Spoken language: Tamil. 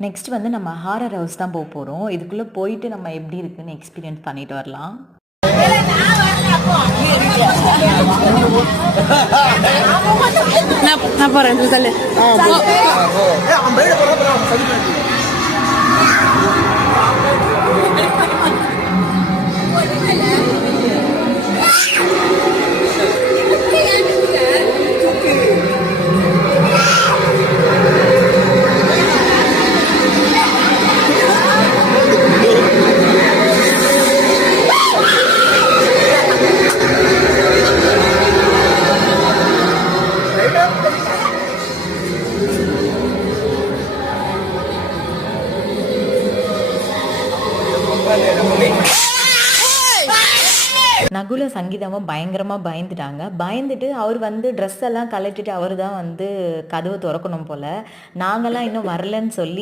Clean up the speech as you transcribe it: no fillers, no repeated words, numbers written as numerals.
நெக்ஸ்ட் வந்து நம்ம ஹாரர் ஹவுஸ் தான் போகிறோம். இதுக்குள்ளே போயிட்டு நம்ம எப்படி இருக்குன்னு எக்ஸ்பீரியன்ஸ் பண்ணிட்டு வரலாம். நான் போறேன். நகுல சங்கீதாவும் பயங்கரமாக பயந்துட்டாங்க. பயந்துட்டு அவர் வந்து ட்ரெஸ் எல்லாம் கழட்டிட்டு அவர் தான் வந்து கதவு திறக்கணும் போல். நாங்கள்லாம் இன்னும் வரலன்னு சொல்லி